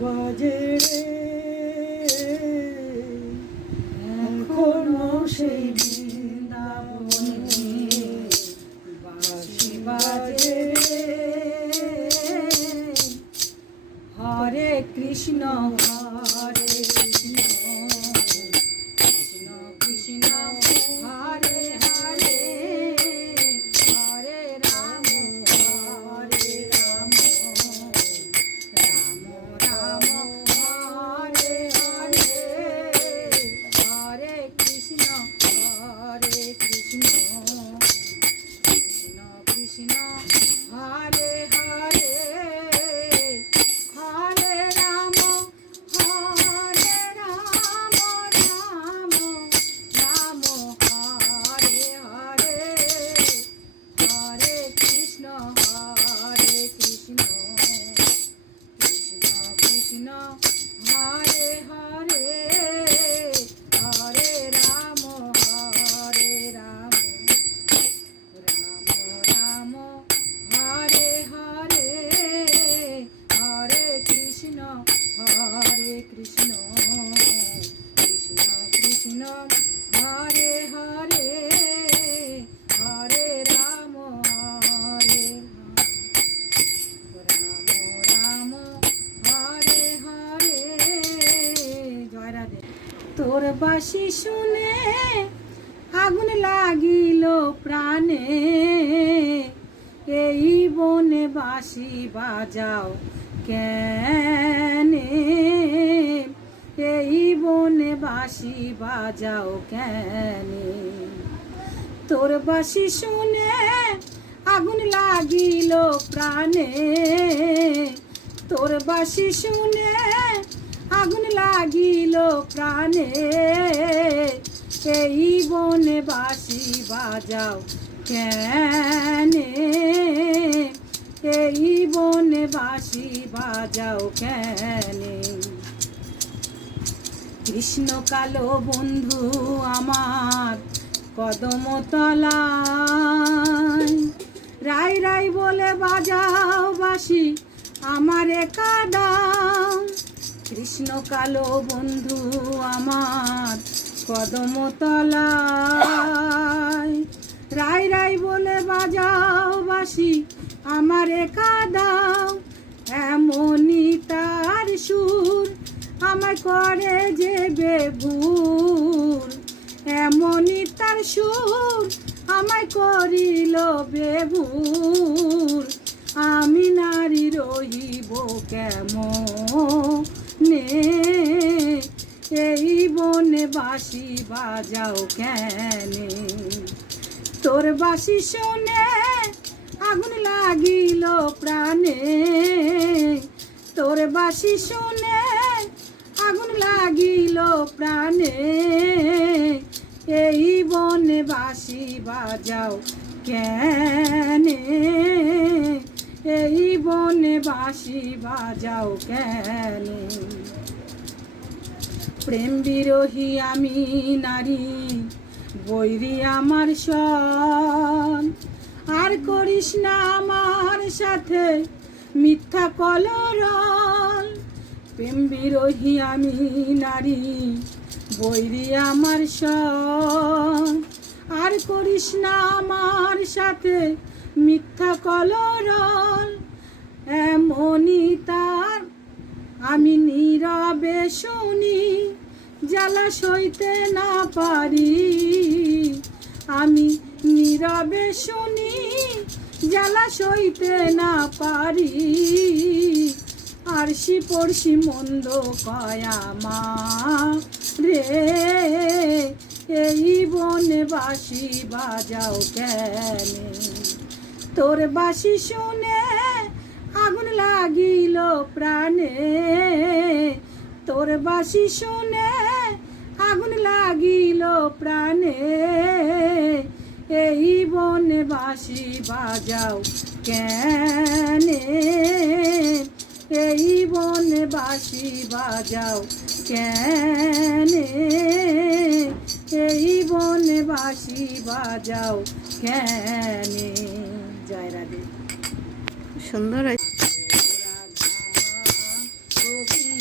বাজে রে এখনো সেই বৃন্দাবনে বাঁশি বাজে রে হরে কৃষ্ণ হরে কৃষ্ণ কৃষ্ণ কৃষ্ণ হরে হরে হরে রাম হরে রাম রাম রাম হরে হরে হরে কৃষ্ণ কৃষ্ণ কৃষ্ণ হরে হরে হরে রাম রাম রাম হরে হরে হরে কৃষ্ণ কৃষ্ণ কৃষ্ণ হরে হরে হরে রাম রাম রাম হরে হরে হরে কৃষ্ণ কৃষ্ণ কৃষ্ণ হরে হরে হরে রাম রাম হরে হরে জয় রাধে। তোর বাঁশি শুনে আগুন লাগিল প্রাণে এই বনে বাঁশি বাজাও কেনে এই বনে বাঁশি বাজাও কেনে তোর বাঁশি শুনে আগুন লাগিল প্রাণে তোর বাঁশি শুনে আগুন লাগিল প্রাণে এই বনে বাঁশি বাজাও কেনে এই বনে বাঁশি বাজাও কেনে কৃষ্ণ কালো বন্ধু আমার কদম তলায় রাই রাই বলে বাজাও বাঁশি আমারে কাদাও কৃষ্ণ কালো বন্ধু আমার কদম তলায় রাই রাই বলে বাজাও বাঁশি আমারে কাদাও এমনই তার সুর আমায় করে যে বেবুর এমনই তার সুর আমায় করিল বেবুর আমি নারী রহিব কেমনে এই বনে বাঁশি বাজাও কেনে তোর বাঁশি শুনে আগুন লাগিল প্রাণে তোর বাঁশি শুনে আগুন লাগিল প্রাণে এই বনে বাঁশি বাজাও কেনে এই বনে বাঁশি বাজাও কেনে প্রেম বিরোহী আমি নারী বৈরী আমার সন আর করিস না আমার সাথে মিথ্যা কলরল প্রেম বিরোহী আমি নারী বৈরী আমার সন আর করিস না আমার সাথে মিথ্যা কলরল এমনই তার আমি নীরবে শুনি জ্বালা সইতে না পারি আমি নীরবে শুনি জ্বালা সইতে না পারি আরশি পড়শি মন্দ কয়া মা রে এই বনে বাঁশি বাজাও কেনে তোর বাঁশি শুনে আগুন লাগিল প্রাণে তোর বাঁশি শুনে আগুন লাগিল প্রাণে এই বনে বাঁশি বাজাও কেনে এই বনে বাঁশি বাজাও কেনে এই বনে বাঁশি বাজাও কেনে জয় রাধে সুন্দর। রাধা গোবিন্দ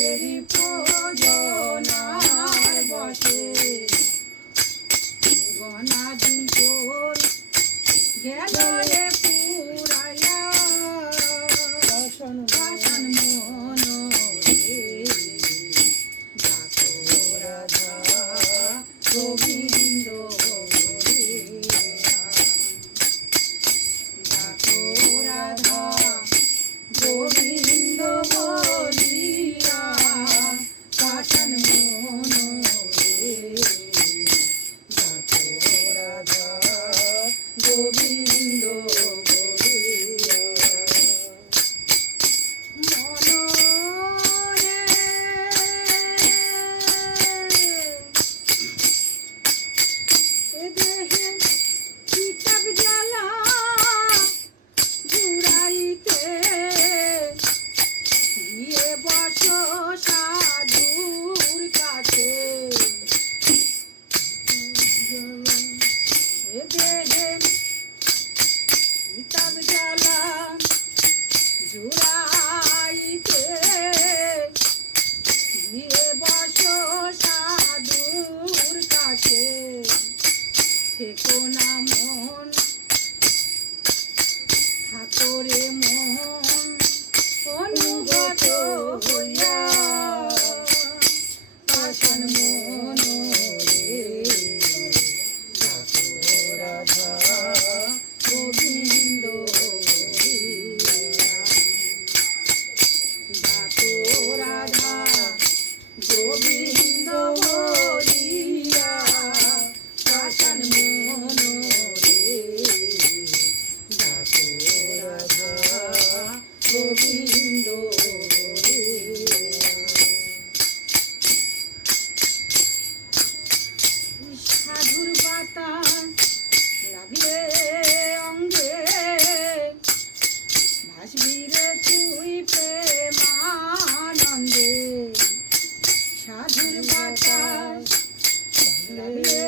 এরি প্রয়োজনার বসে গনা দিন তোর গেল রে পুরাইয়া বাসন মন রে ডাকো রাধা গোবিন্দ বলিয়া ডাকো রাধা গোবিন্দ বলিয়া বাসন মন রে ডাকো রাধা গোবিন্দ বলিয়া মনরে এ দেহে কিতাব জ্বালা ঘুরাইতে গিয়ে বসো সাধুর কাছে এ দেহে কিতাব জ্বালা জুড়াইতে গিয়ে বসো সাধুর কাছে থেকো না মন ঠাকুরে মন অনুগত হইয়া বাসন মন রে ডাকো রাধা গোবিন্দ বলিয়া ডাকো রাধা গোবিন্দ বলিয়া বাসন মন রে ডাকো রাধা গোবিন্দ বলিয়া সাধুর বাতাস লাগলে অঙ্গে ভাসবি রে তুই প্রেমানন্দে সাধুর বাতাস লাগলে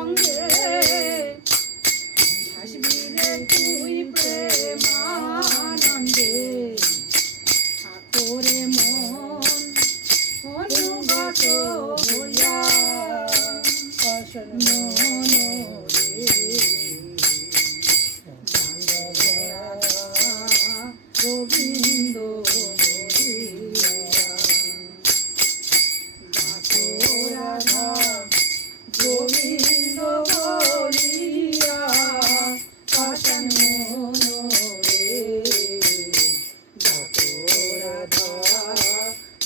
অঙ্গে ভাসবি রে তুই প্রেমানন্দে ঠাকুরে মন অনুগত হইয়া বাসন মন রে গোবিন্দ বলিয়া ডাকো রাধা গোবিন্দ বলিয়া বাসন মন রে ডাকো রাধা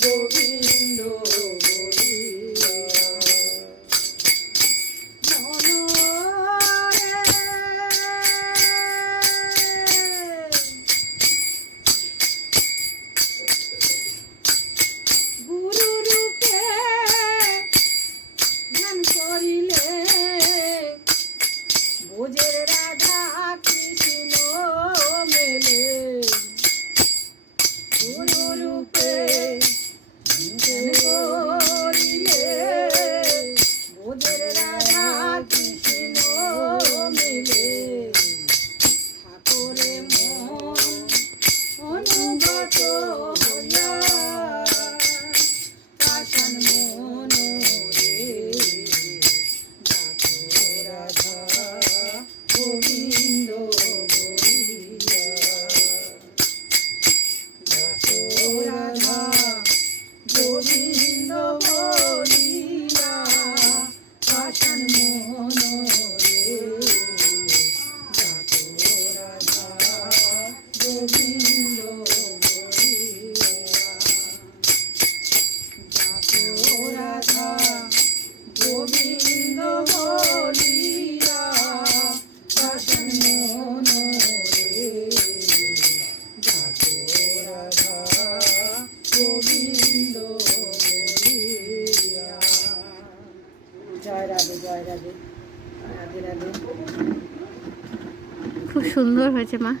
গোবিন্দ বলিয়া গুরু রূপে ধ্যান করিলে বোঝের রাধা কৃষ্ণ মেলে গুরু রূপে ধ্যান করিলে বোঝের রাধা কৃষ্ণ মেলে ঠাকুরে মন অনুগত হইয়া বাসন মন রে ডাকো রাধা গোবিন্দ বলিয়া ডাকো রাধা গোবিন্দ বলিয়া বাসন মন রে ডাকো রাধা গোবিন্দ বলিয়া ডাকো রাধা গোবিন্দ বলিয়া বাসন মন রে ডাকো রাধা গোবিন্দ বলিয়া জয় রাধে জয় রাধে রাধে রাধে খুব সুন্দর হয়েছে মা।